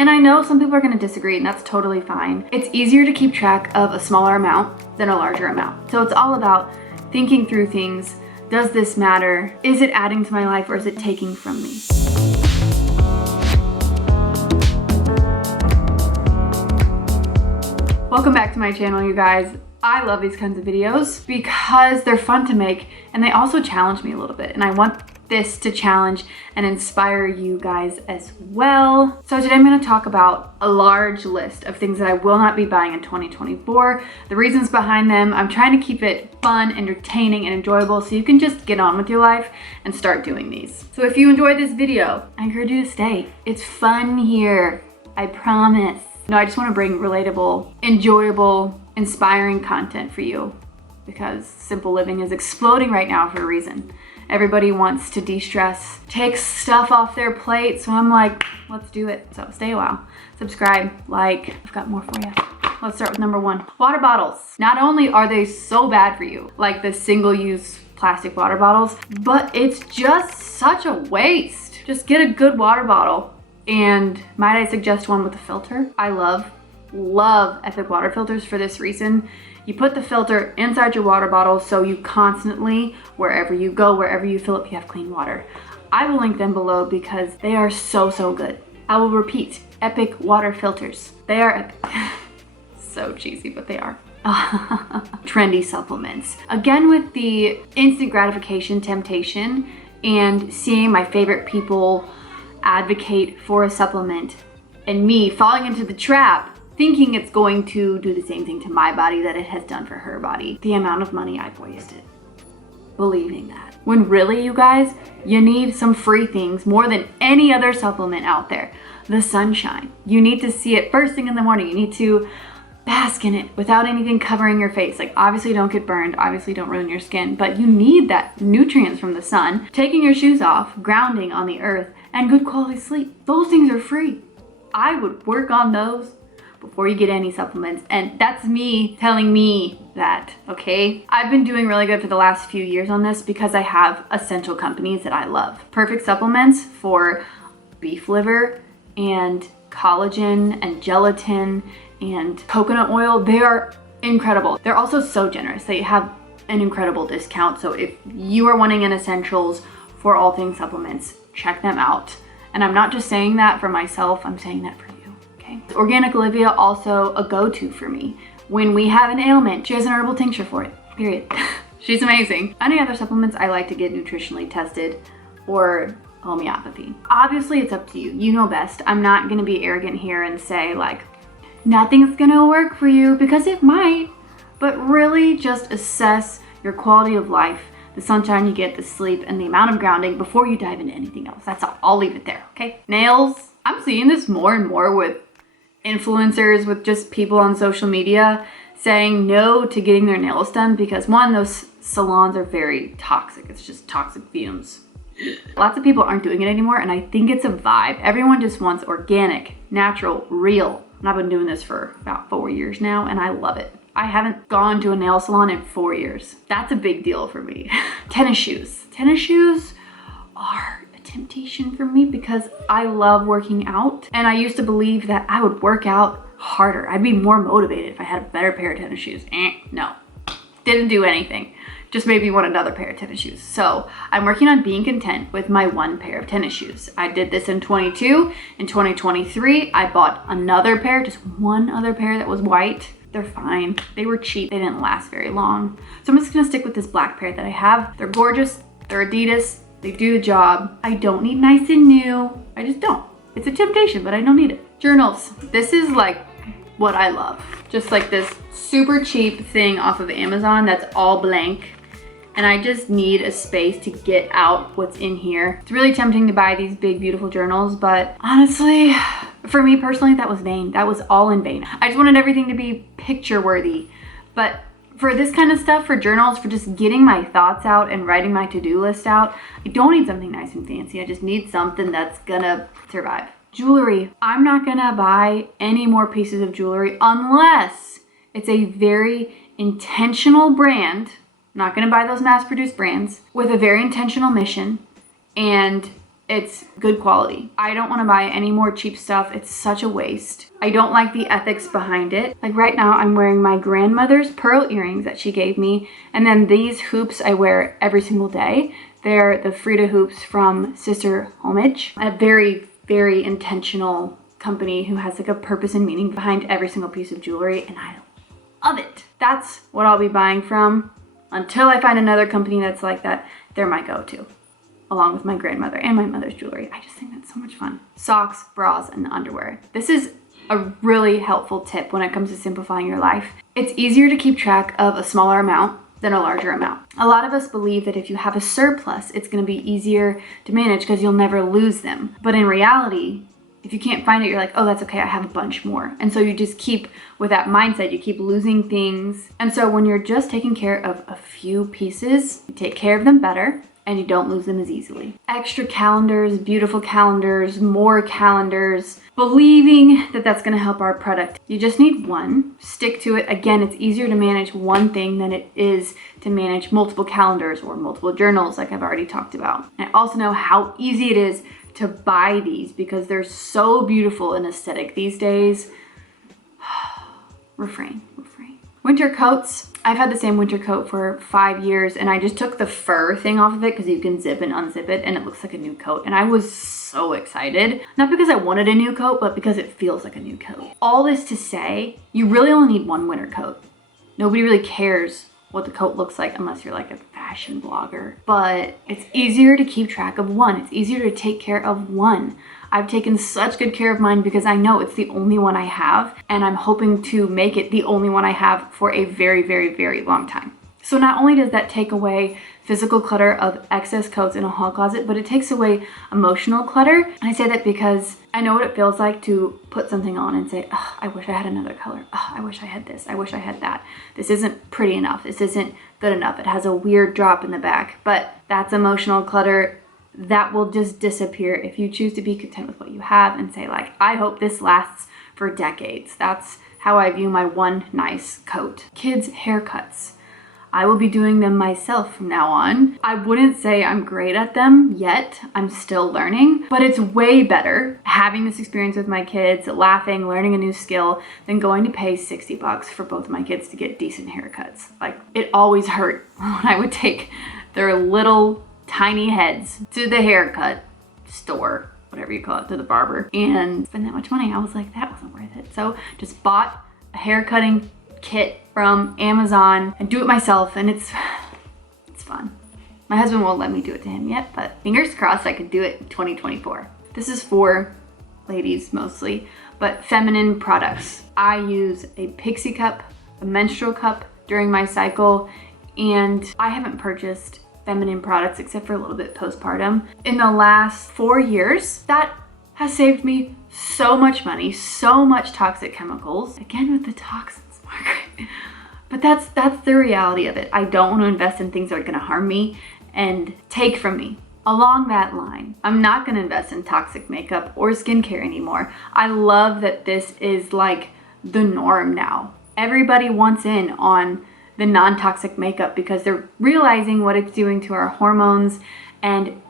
And I know some people are going to disagree, and that's totally fine. It's easier to keep track of a smaller amount than a larger amount. So it's all about thinking through things. Does this matter? Is it adding to my life, or is it taking from me? Welcome back to my channel, you guys. I love these kinds of videos because they're fun to make, and they also challenge me a little bit, and I want this to challenge and inspire you guys as well. So today I'm going to talk about a large list of things that I will not be buying in 2024, the reasons behind them. I'm trying to keep it fun, entertaining, and enjoyable so you can just get on with your life and start doing these. So if you enjoyed this video, I encourage you to stay. It's fun here, I promise. No, I just want to bring relatable, enjoyable, inspiring content for you because simple living is exploding right now for a reason. Everybody wants to de-stress, take stuff off their plate, so I'm like, let's do it. So stay a while, subscribe, like, I've got more for you. Let's start with number one. Water bottles. Not only are they so bad for you, like the single-use plastic water bottles, but it's just such a waste. Just get a good water bottle. And might I suggest one with a filter? I love Epic water filters for this reason. You put the filter inside your water bottle so you constantly, wherever you go, wherever you fill up, you have clean water. I will link them below because they are so good. I will repeat, Epic water filters. They are epic. So cheesy, but they are. Trendy supplements. Again, with the instant gratification temptation and seeing my favorite people advocate for a supplement and me falling into the trap thinking it's going to do the same thing to my body that it has done for her body. The amount of money I've wasted believing that. When really, you guys, you need some free things more than any other supplement out there. The sunshine. You need to see it first thing in the morning. You need to bask in it without anything covering your face. Like, obviously don't get burned, obviously don't ruin your skin, but you need that nutrients from the sun, taking your shoes off, grounding on the earth, and good quality sleep. Those things are free. I would work on those before you get any supplements. And that's me telling me that, okay? I've been doing really good for the last few years on this because I have essential companies that I love. Perfect supplements for beef liver and collagen and gelatin and coconut oil. They are incredible. They're also so generous. They have an incredible discount. So if you are wanting an essentials for all things supplements, check them out. And I'm not just saying that for myself, I'm saying that for you. Organic Olivia, also a go-to for me. When we have an ailment, she has an herbal tincture for it, period. She's amazing. Any other supplements, I like to get nutritionally tested or homeopathy. Obviously, it's up to you. You know best. I'm not gonna be arrogant here and say like, nothing's gonna work for you, because it might, but really just assess your quality of life, the sunshine you get, the sleep, and the amount of grounding before you dive into anything else. That's all. I'll leave it there, okay? Nails. I'm seeing this more and more with influencers, with just people on social media saying no to getting their nails done because one, those salons are very toxic. It's just toxic fumes. Lots of people aren't doing it anymore, and I think it's a vibe. Everyone just wants organic, natural, real. And I've been doing this for about 4 years now, and I love it. I haven't gone to a nail salon in 4 years. That's a big deal for me. Tennis shoes. Tennis shoes are temptation for me because I love working out, and I used to believe that I would work out harder. I'd be more motivated if I had a better pair of tennis shoes. No, didn't do anything. Just made me want another pair of tennis shoes. So I'm working on being content with my one pair of tennis shoes. I did this in 22. In 2023, I bought another pair, just one other pair that was white. They're fine. They were cheap. They didn't last very long. So I'm just gonna stick with this black pair that I have. They're gorgeous. They're Adidas. They do the job. I don't need nice and new. I just don't. It's a temptation, but I don't need it. Journals. This is like what I love. Just like this super cheap thing off of Amazon that's all blank. And I just need a space to get out what's in here. It's really tempting to buy these big, beautiful journals, but honestly, for me personally, that was vain. That was all in vain. I just wanted everything to be picture worthy. But for this kind of stuff, for journals, for just getting my thoughts out and writing my to-do list out, I don't need something nice and fancy. I just need something that's gonna survive. Jewelry. I'm not gonna buy any more pieces of jewelry unless it's a very intentional brand. I'm not gonna buy those mass-produced brands with a very intentional mission and it's good quality. I don't want to buy any more cheap stuff. It's such a waste. I don't like the ethics behind it. Like right now I'm wearing my grandmother's pearl earrings that she gave me. And then these hoops I wear every single day. They're the Frida hoops from Sister Homage, a very, very intentional company who has like a purpose and meaning behind every single piece of jewelry, and I love it. That's what I'll be buying from until I find another company that's like that. They're my go-to, along with my grandmother and my mother's jewelry. I just think that's so much fun. Socks, bras, and underwear. This is a really helpful tip when it comes to simplifying your life. It's easier to keep track of a smaller amount than a larger amount. A lot of us believe that if you have a surplus, it's gonna be easier to manage because you'll never lose them. But in reality, if you can't find it, you're like, oh, that's okay, I have a bunch more. And so you just keep with that mindset, you keep losing things. And so when you're just taking care of a few pieces, you take care of them better and you don't lose them as easily. Extra calendars, beautiful calendars, more calendars, believing that that's gonna help our product. You just need one, stick to it. Again, it's easier to manage one thing than it is to manage multiple calendars or multiple journals like I've already talked about. And I also know how easy it is to buy these because they're so beautiful and aesthetic these days. Refrain. Winter coats. I've had the same winter coat for 5 years and I just took the fur thing off of it because you can zip and unzip it and it looks like a new coat. And I was so excited. Not because I wanted a new coat, but because it feels like a new coat. All this to say, you really only need one winter coat. Nobody really cares what the coat looks like unless you're like a fashion blogger. But it's easier to keep track of one. It's easier to take care of one. I've taken such good care of mine because I know it's the only one I have, and I'm hoping to make it the only one I have for a very, very, very long time. So not only does that take away physical clutter of excess coats in a hall closet, but it takes away emotional clutter. And I say that because I know what it feels like to put something on and say, oh, I wish I had another color. Oh, I wish I had this. I wish I had that. This isn't pretty enough. This isn't good enough. It has a weird drop in the back, but that's emotional clutter. That will just disappear if you choose to be content with what you have and say like, I hope this lasts for decades. That's how I view my one nice coat. Kids' haircuts. I will be doing them myself from now on. I wouldn't say I'm great at them yet. I'm still learning, but it's way better having this experience with my kids, laughing, learning a new skill, than going to pay $60 for both of my kids to get decent haircuts. Like, it always hurt when I would take their little tiny heads to the haircut store, whatever you call it, to the barber, and spend that much money. I was like, that wasn't worth it. So just bought a hair cutting kit from Amazon and do it myself, and it's fun. My husband won't let me do it to him yet, but fingers crossed I could do it in 2024. This is for ladies mostly, but feminine products. I use a pixie cup, a menstrual cup during my cycle, and I haven't purchased feminine products except for a little bit postpartum in the last 4 years. That has saved me so much money, so much toxic chemicals. Again with the toxins, Margaret. But that's the reality of it. I don't want to invest in things that are going to harm me and take from me. Along that line, I'm not going to invest in toxic makeup or skincare anymore. I love that this is like the norm now. Everybody wants in on the non-toxic makeup because they're realizing what it's doing to our hormones. And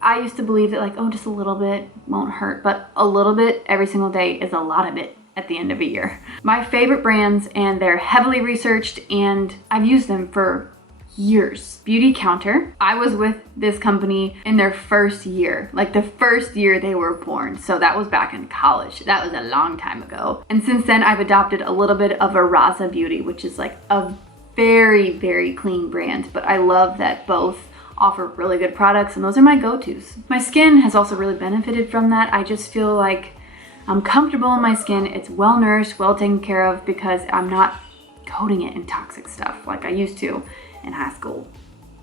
I used to believe that like, oh, just a little bit won't hurt, but a little bit every single day is a lot of it at the end of a year. My favorite brands, and they're heavily researched and I've used them for years. Beauty Counter. I was with this company in their first year, like the first year they were born. So that was back in college. That was a long time ago. And since then I've adopted a little bit of Raza Beauty, which is like a very, very clean brand, but I love that both offer really good products and those are my go-tos. My skin has also really benefited from that. I just feel like I'm comfortable in my skin. It's well nourished, well taken care of because I'm not coating it in toxic stuff like I used to in high school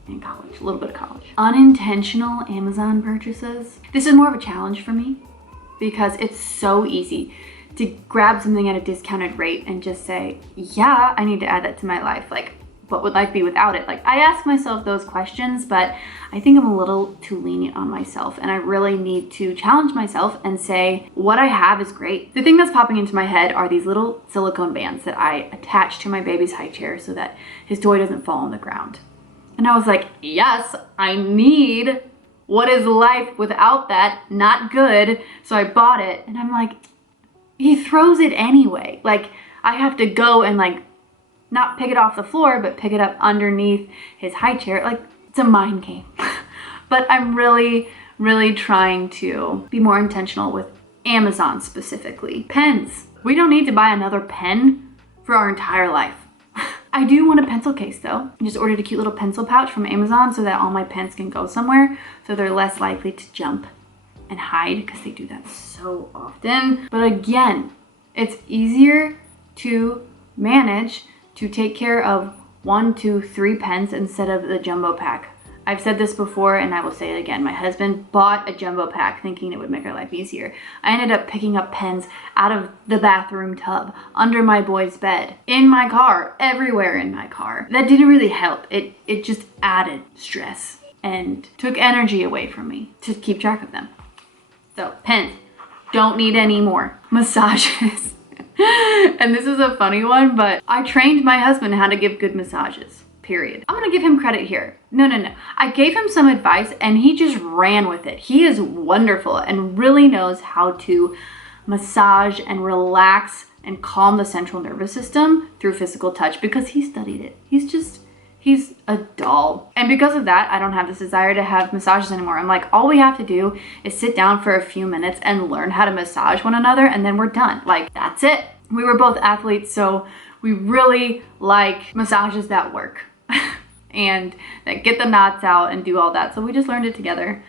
and college, a little bit of college. Unintentional Amazon purchases. This is more of a challenge for me because it's so easy to grab something at a discounted rate and just say, yeah, I need to add that to my life. Like, what would life be without it? Like, I ask myself those questions, but I think I'm a little too lenient on myself and I really need to challenge myself and say, what I have is great. The thing that's popping into my head are these little silicone bands that I attach to my baby's high chair so that his toy doesn't fall on the ground. And I was like, yes, I need what is life without that? Not good. So I bought it, and I'm like, he throws it anyway. Like, I have to go and like not pick it off the floor, but pick it up underneath his high chair. Like, it's a mind game. But I'm really, really trying to be more intentional with Amazon specifically. Pens. We don't need to buy another pen for our entire life. I do want a pencil case though. I just ordered a cute little pencil pouch from Amazon so that all my pens can go somewhere, so they're less likely to jump and hide, because they do that so often. But again, it's easier to manage to take care of 1, 2, 3 pens instead of the jumbo pack. I've said this before and I will say it again. My husband bought a jumbo pack thinking it would make our life easier. I ended up picking up pens out of the bathroom tub, under my boy's bed, in my car, everywhere in my car. That didn't really help. It just added stress and took energy away from me to keep track of them. So pens, don't need any more. Massages. And this is a funny one, but I trained my husband how to give good massages. Period. I'm gonna give him credit here. No. I gave him some advice and he just ran with it. He is wonderful and really knows how to massage and relax and calm the central nervous system through physical touch, because he studied it. He's a doll. And because of that, I don't have this desire to have massages anymore. I'm like, all we have to do is sit down for a few minutes and learn how to massage one another, and then we're done. Like, that's it. We were both athletes, so we really like massages that work. And that get the knots out and do all that. So we just learned it together.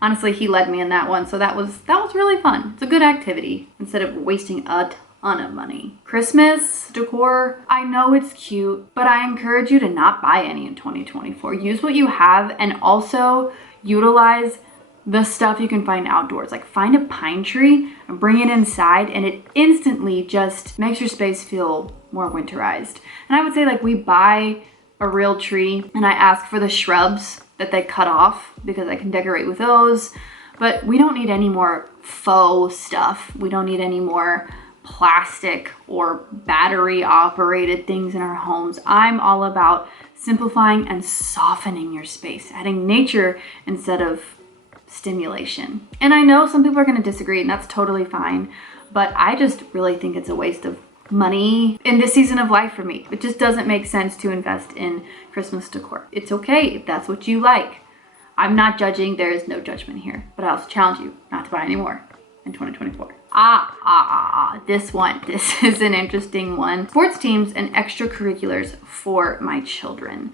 Honestly, he led me in that one, so that was really fun. It's a good activity instead of wasting a ton of money. Christmas decor, I know it's cute, but I encourage you to not buy any in 2024. Use what you have, and also utilize the stuff you can find outdoors. Like, find a pine tree and bring it inside, and it instantly just makes your space feel more winterized. And I would say, like, we buy a real tree and I ask for the shrubs that they cut off because I can decorate with those. But we don't need any more faux stuff. We don't need any more plastic or battery operated things in our homes. I'm all about simplifying and softening your space, adding nature instead of stimulation. And I know some people are going to disagree, and that's totally fine, but I just really think it's a waste of money in this season of life for me. It just doesn't make sense to invest in Christmas decor. It's okay if that's what you like. I'm not judging. There is no judgment here. But I also challenge you not to buy any more in 2024. This one. This is an interesting one. Sports teams and extracurriculars for my children.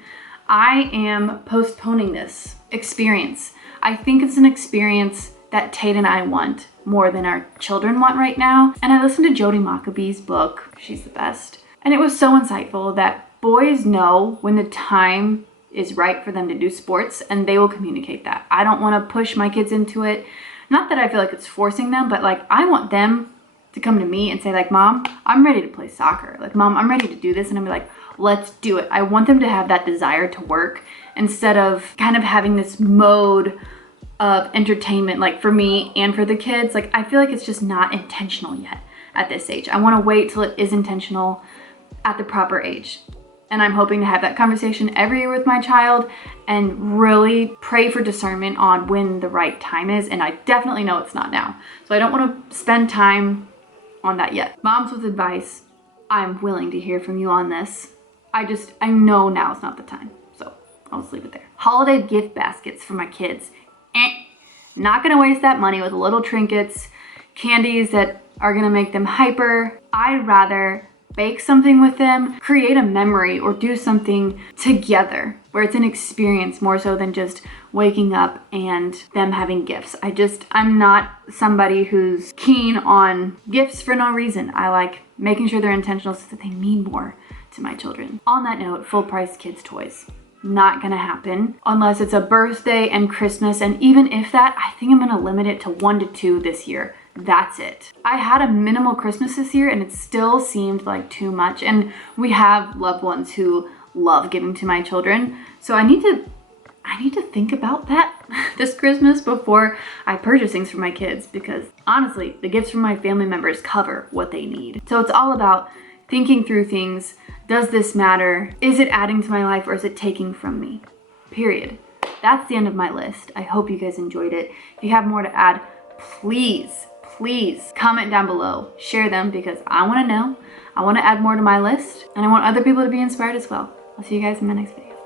I am postponing this experience. I think it's an experience that Tate and I want more than our children want right now. And I listened to Jody Maccabee's book. She's the best. And it was so insightful that boys know when the time is right for them to do sports, and they will communicate that. I don't want to push my kids into it. Not that I feel like it's forcing them, but like, I want them to come to me and say, like, Mom, I'm ready to play soccer. Like, Mom, I'm ready to do this. And I'm like, let's do it. I want them to have that desire to work instead of kind of having this mode of entertainment, like for me and for the kids. Like, I feel like it's just not intentional yet at this age. I want to wait till it is intentional at the proper age. And I'm hoping to have that conversation every year with my child and really pray for discernment on when the right time is. And I definitely know it's not now. So I don't want to spend time on that yet. Moms with advice, I'm willing to hear from you on this. I know now is not the time. So I'll just leave it there. Holiday gift baskets for my kids. Not gonna waste that money with little trinkets, candies that are gonna make them hyper. I'd rather bake something with them, create a memory, or do something together where it's an experience more so than just waking up and them having gifts. I'm not somebody who's keen on gifts for no reason. I like making sure they're intentional so that they mean more to my children. On that note, full price kids' toys. Not gonna happen unless it's a birthday and Christmas, and even if that, I think I'm gonna limit it to 1 to 2 this year. That's it. I had a minimal Christmas this year and it still seemed like too much, and we have loved ones who love giving to my children, so I need to think about that this Christmas before I purchase things for my kids, because honestly, the gifts from my family members cover what they need. So it's all about thinking through things. Does this matter? Is it adding to my life or is it taking from me? Period. that's the end of my list. I hope you guys enjoyed it. If you have more to add, please comment down below. Share them because I want to know. I want to add more to my list and I want other people to be inspired as well. I'll see you guys in my next video.